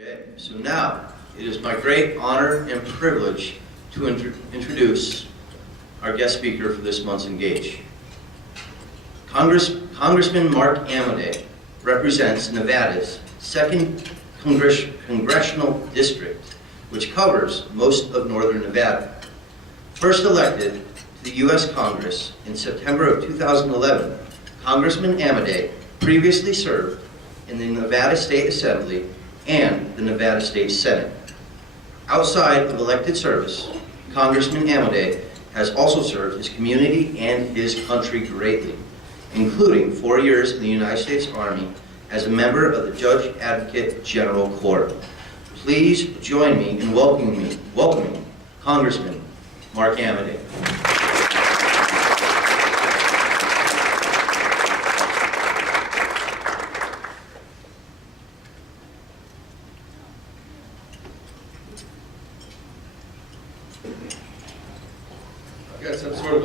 Okay, so now it is my great honor and privilege to introduce our guest speaker for this month's Engage. Congressman Mark Amodei represents Nevada's 2nd Congressional District, which covers most of northern Nevada. First elected to the U.S. Congress in September of 2011, Congressman Amodei previously served in the Nevada State Assembly and the Nevada State Senate. Outside of elected service, Congressman Amodei has also served his community and his country greatly, including 4 years in the United States Army as a member of the Judge Advocate General Court. Please join me in welcoming Congressman Mark Amodei. I've got some sort of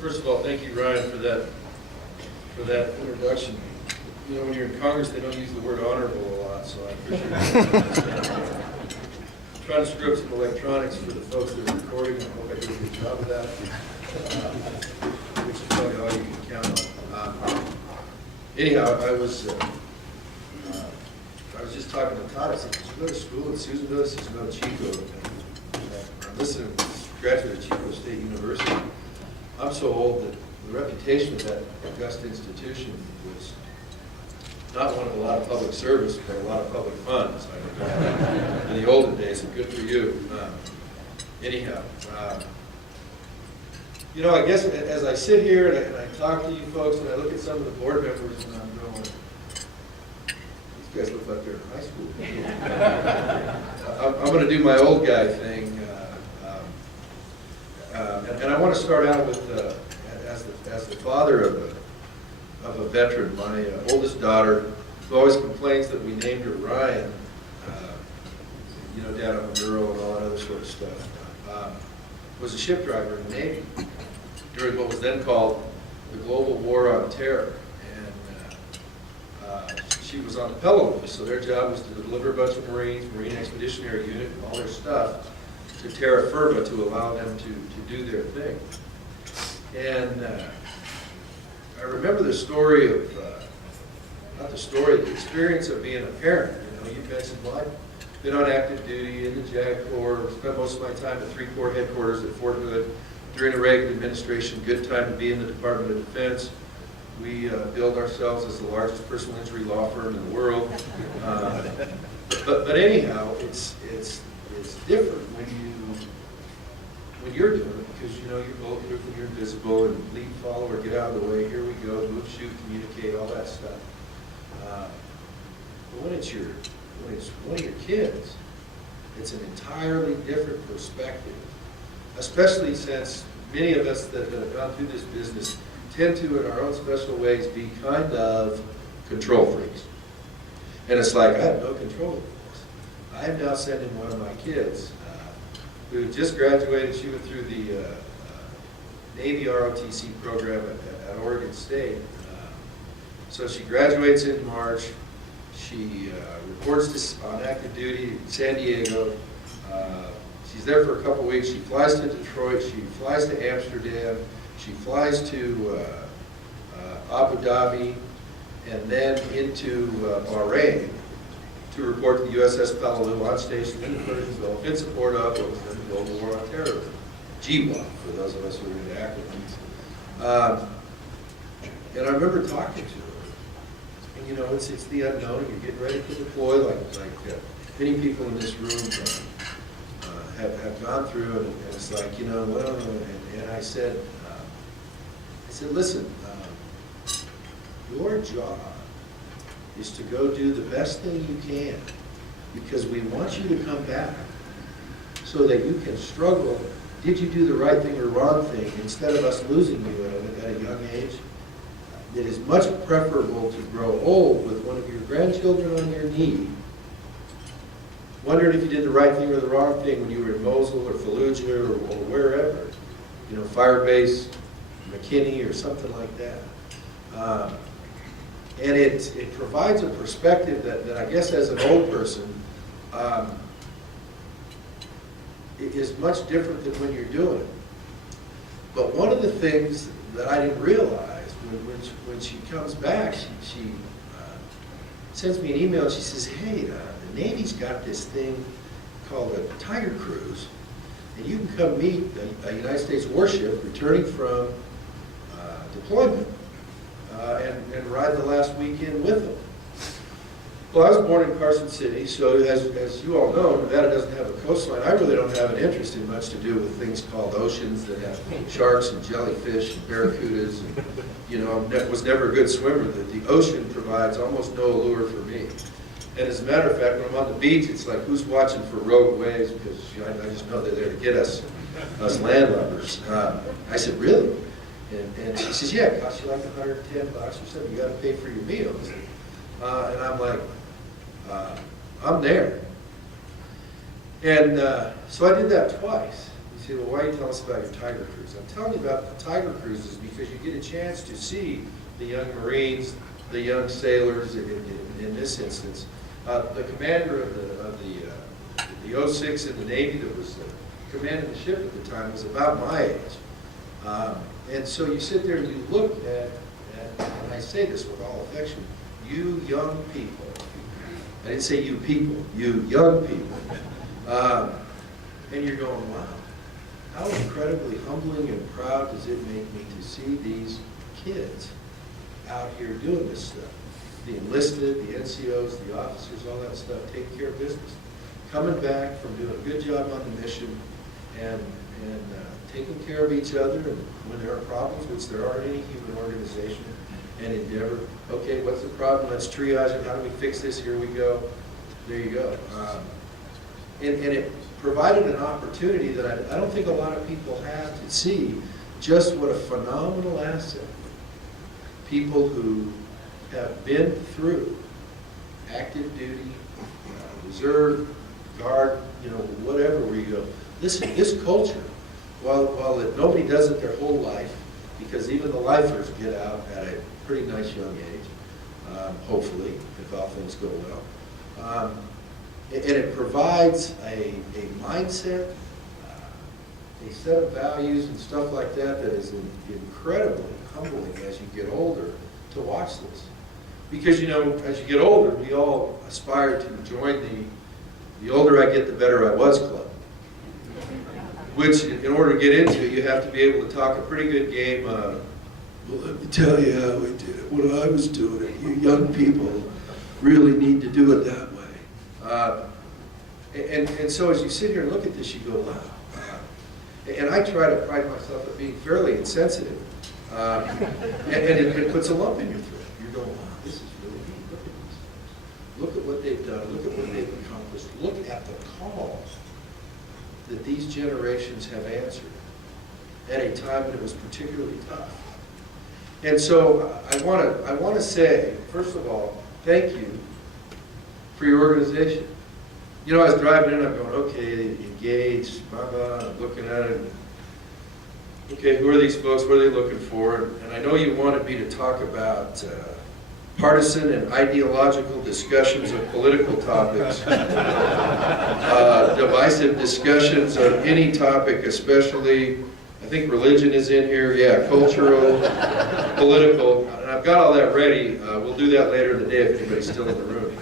first of all, thank you, Ryan, for that introduction. You know, when you're in Congress, they don't use the word honorable a lot, so I appreciate that. I'm trying to screw up some electronics for the folks that are recording. I hope I do a good job of that, which is probably all you can count on. Anyhow, I was just talking to Todd. I said, "Did you go to school at Susanville?" He says, "No, Chico." I'm listening. Graduate of Chico State University. I'm so old that the reputation of that august institution was not one of a lot of public service, but a lot of public funds. In the olden days, and good for you. Anyhow, you know, I guess as I sit here and I talk to you folks, and I look at some of the board members, and I'm going, these guys look like they're in high school. I'm going to do my old guy thing. And I want to start out with, as the father of a veteran, my oldest daughter, who always complains that we named her Ryan, you know, down on the girl and all that other sort of stuff, was a ship driver in the Navy during what was then called the Global War on Terror. And she was on the Pella list, so their job was to deliver a bunch of Marines, Marine Expeditionary Unit, and all their stuff to terra firma to allow them to do their thing. And I remember the story of, not the story, the experience of being a parent. You know, you mentioned, well, I've been on active duty in the JAG Corps, spent most of my time at 3 Corps headquarters at Fort Hood during the Reagan administration, good time to be in the Department of Defense. We billed ourselves as the largest personal injury law firm in the world. But anyhow, it's different when you're doing it, because you know you're bulletproof and you're invisible, and lead, follow, or get out of the way. Here we go, move, shoot, communicate, all that stuff. But when it's one of your kids, it's an entirely different perspective. Especially since many of us that have gone through this business tend to, in our own special ways, be kind of control freaks. And it's like, I have no control over this. I am now sending one of my kids who just graduated. She went through the Navy ROTC program at Oregon State. So she graduates in March. She reports on active duty in San Diego. She's there for a couple weeks. She flies to Detroit. She flies to Amsterdam. She flies to Abu Dhabi, and then into Bahrain to report to the USS Peleliu on station in the Persian Gulf in support of what was then the Global War on Terrorism, GWAT, for those of us who are into acronyms. And I remember talking to her, and you know, it's the unknown, and you're getting ready to deploy, like many people in this room have gone through, and it's like, you know, well, and I said, listen, your job is to go do the best thing you can, because we want you to come back so that you can struggle. Did you do the right thing or wrong thing, instead of us losing you at a young age? It is much preferable to grow old with one of your grandchildren on your knee, wondering if you did the right thing or the wrong thing when you were in Mosul or Fallujah or wherever, you know, Firebase, McKinney, or something like that. And it provides a perspective that I guess as an old person, it is much different than when you're doing it. But one of the things that I didn't realize when she comes back, she sends me an email and she says, hey, the Navy's got this thing called a Tiger Cruise, and you can come meet a United States warship returning from deployment and ride the last weekend with them. Well, I was born in Carson City, so as you all know, Nevada doesn't have a coastline. I really don't have an interest in much to do with things called oceans that have sharks and jellyfish and barracudas. And, you know, I was never a good swimmer. The ocean provides almost no allure for me. And as a matter of fact, when I'm on the beach, it's like, who's watching for rogue waves? Because you know, I just know they're there to get us landlubbers. I said, really? And she says, yeah, it costs you like $110 or something. You got to pay for your meals. And I'm like, I'm there. And so I did that twice. You say, well, why are you telling us about your Tiger Cruise? I'm telling you about the Tiger Cruises because you get a chance to see the young Marines, the young sailors, in this instance. The commander of the 06 in the Navy that was commanding the ship at the time was about my age. And so you sit there and you look at, and I say this with all affection, you young people. I didn't say you people, you young people. And you're going, wow, how incredibly humbling and proud does it make me to see these kids out here doing this stuff. The enlisted, the NCOs, the officers, all that stuff, taking care of business. Coming back from doing a good job on the mission and taking care of each other, and when there are problems, which there are in any human organization and endeavor, okay, what's the problem? Let's triage it. How do we fix this? Here we go. There you go. And it provided an opportunity that I don't think a lot of people have to see just what a phenomenal asset people who have been through active duty, reserve, guard, you know, whatever where you go. Listen, this culture, while nobody does it their whole life, because even the lifers get out at a pretty nice young age, hopefully, if all things go well. And it provides a mindset, a set of values and stuff like that that is incredibly humbling as you get older to watch this. Because, you know, as you get older, we all aspire to join the older I get, the better I was club. Which, in order to get into it, you have to be able to talk a pretty good game of, well, let me tell you how we did it, what I was doing it. You young people really need to do it that way. And so as you sit here and look at this, you go, wow. And I try to pride myself at being fairly insensitive. And it puts a lump in your throat. You're going, wow, this is really neat. Look at these. Look at what they've done. Look at what they've accomplished. Look at the calls that these generations have answered at a time when it was particularly tough. And so I want to say, first of all, thank you for your organization. You know, I was driving in, I'm going, okay, engaged, I'm looking at it. Okay, who are these folks? What are they looking for? And I know you wanted me to talk about partisan and ideological discussions of political topics, divisive discussions of any topic, especially, I think religion is in here, yeah, cultural, political, and I've got all that ready. We'll do that later in the day if anybody's still in the room.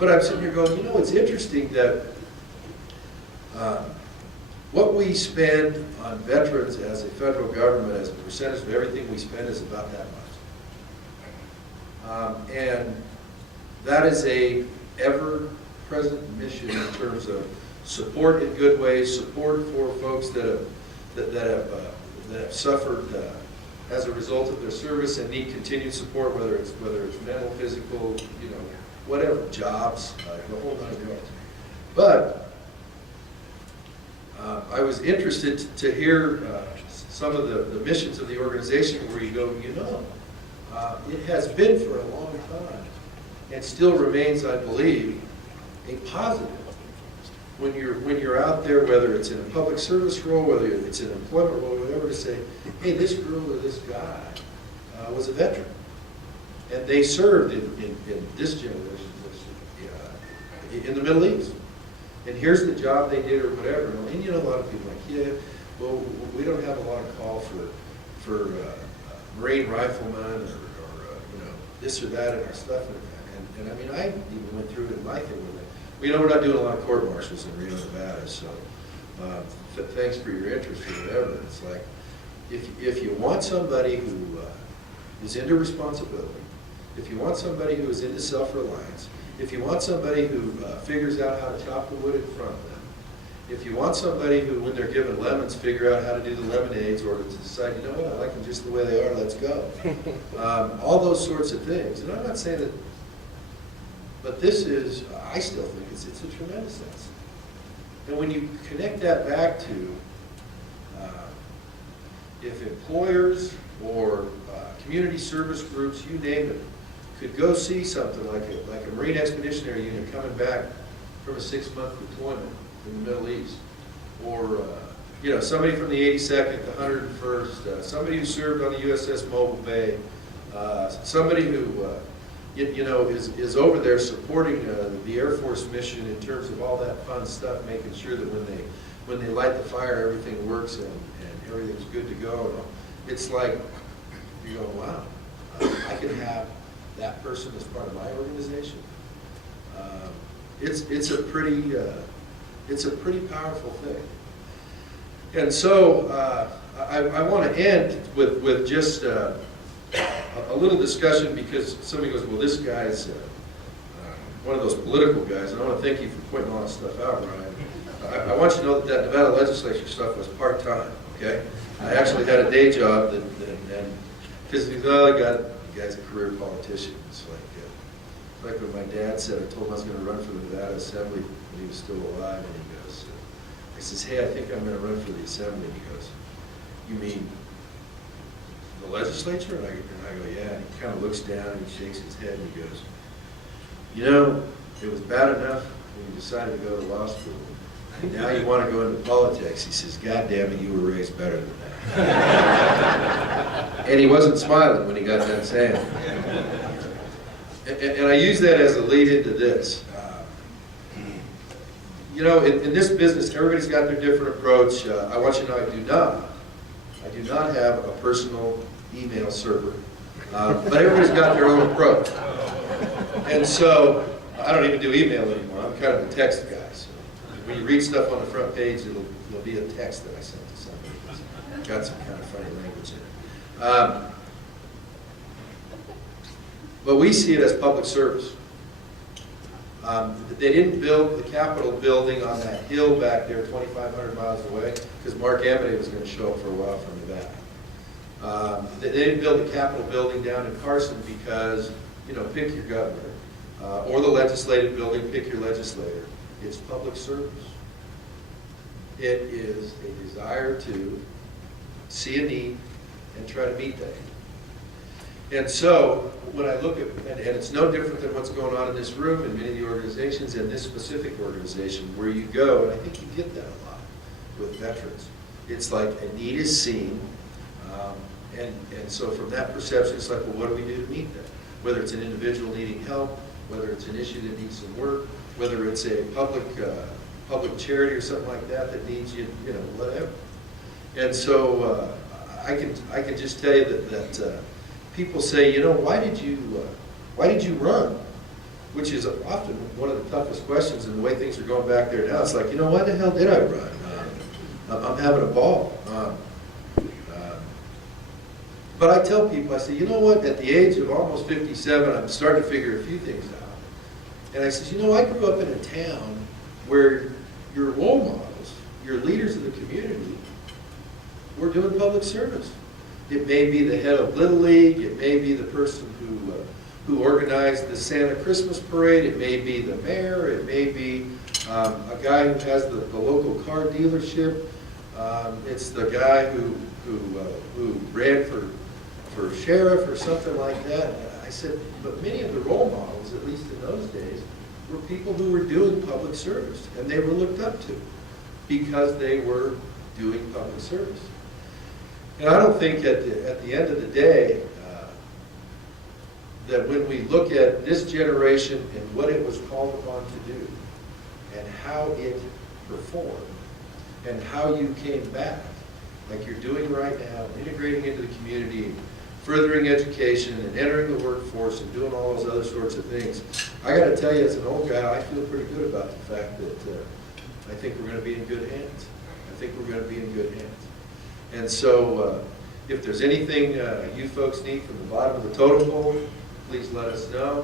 But I'm sitting here going, you know, it's interesting that what we spend on veterans as a federal government, as a percentage of everything we spend, is about that much. And that is a ever-present mission in terms of support in good ways, support for folks that have suffered as a result of their service and need continued support, whether it's mental, physical, you know, whatever, jobs, the whole nine yards. But I was interested to hear some of the missions of the organization where you go, you know, it has been for a long time and still remains, I believe, a positive when you're out there, whether it's in a public service role, whether it's an employment role, whatever, to say, hey, this girl or this guy was a veteran. And they served in this generation, in the Middle East. And here's the job they did or whatever. And you know, a lot of people are like, yeah, well, we don't have a lot of call for Marine riflemen or you know, this or that in our stuff. And I mean, I even went through it in my thing with it. You know, we're not doing a lot of court martials in Reno, Nevada, so thanks for your interest or whatever. It's like, if you want somebody who is into responsibility, if you want somebody who is into self-reliance, if you want somebody who figures out how to chop the wood in front of them, if you want somebody who, when they're given lemons, figure out how to do the lemonades, or to decide, you know what, I like them just the way they are, let's go. All those sorts of things. And I'm not saying that, but this is, I still think it's a tremendous asset. And when you connect that back to if employers or community service groups, you name it, could go see something like a Marine Expeditionary Unit coming back from a 6-month deployment in the Middle East, or you know, somebody from the 82nd, the 101st, somebody who served on the USS Mobile Bay, somebody who you know is over there supporting the Air Force mission in terms of all that fun stuff, making sure that when they light the fire, everything works and everything's good to go. And it's like you go, wow, I could have that person as part of my organization. It's a pretty powerful thing. And so I want to end with just a little discussion, because somebody goes, well, this guy's one of those political guys, and I want to thank you for pointing all that stuff out, Ryan. I want you to know that Nevada legislature stuff was part-time, okay? I actually had a day job, because the other guy's a career politician. It's like when my dad said, I told him I was going to run for the Nevada Assembly when he was still alive, and he goes, I says, hey, I think I'm going to run for the Assembly. And he goes, you mean the legislature? And I go, yeah. And he kind of looks down and he shakes his head and he goes, you know, it was bad enough when you decided to go to law school. And now you want to go into politics. He says, God damn it, you were raised better than that. And he wasn't smiling when he got done saying it. And I use that as a lead into this. You know, in this business, everybody's got their different approach. I want you to know I do not have a personal email server, but everybody's got their own approach. And so I don't even do email anymore. I'm kind of a text guy. So when you read stuff on the front page, it'll be a text that I sent to somebody. It's got some kind of funny language in it. But we see it as public service. They didn't build the Capitol building on that hill back there 2,500 miles away because Mark Amodei was going to show up for a while from Nevada. They didn't build the Capitol building down in Carson because, you know, pick your governor. Or the legislative building, pick your legislator. It's public service. It is a desire to see a need and try to meet that. And so, when I look at, and it's no different than what's going on in this room and many of the organizations and this specific organization, where you go, and I think you get that a lot with veterans. It's like a need is seen, and so from that perception, it's like, well, what do we do to meet that? Whether it's an individual needing help, whether it's an issue that needs some work, whether it's a public charity or something like that that needs you know, whatever. And so I can just tell you that people say, you know, why did you run? Which is often one of the toughest questions, and the way things are going back there now, it's like, you know, why the hell did I run? I'm having a ball. But I tell people, I say, you know what, at the age of almost 57, I'm starting to figure a few things out. And I says, you know, I grew up in a town where your role models, your leaders of the community, were doing public service. It may be the head of Little League, it may be the person who organized the Santa Christmas parade, it may be the mayor, it may be a guy who has the local car dealership, it's the guy who ran for sheriff or something like that. I said, but many of the role models, at least in those days, were people who were doing public service, and they were looked up to because they were doing public service. And I don't think at the end of the day that when we look at this generation and what it was called upon to do, and how it performed and how you came back, like you're doing right now, integrating into the community, furthering education and entering the workforce and doing all those other sorts of things. I got to tell you, as an old guy, I feel pretty good about the fact that I think we're going to be in good hands. I think we're going to be in good hands. And so if there's anything you folks need from the bottom of the totem pole, please let us know.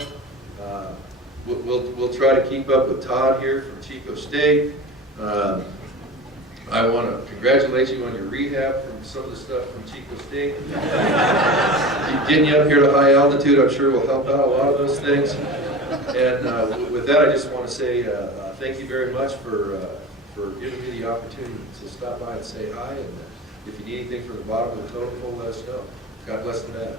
We'll try to keep up with Todd here from Chico State. I want to congratulate you on your rehab from some of the stuff from Chico State. Getting you up here to high altitude, I'm sure will help out a lot of those things. And with that, I just want to say thank you very much for giving me the opportunity to stop by and say hi. And if you need anything from the bottom of the totem pole, let us know. God bless Nevada.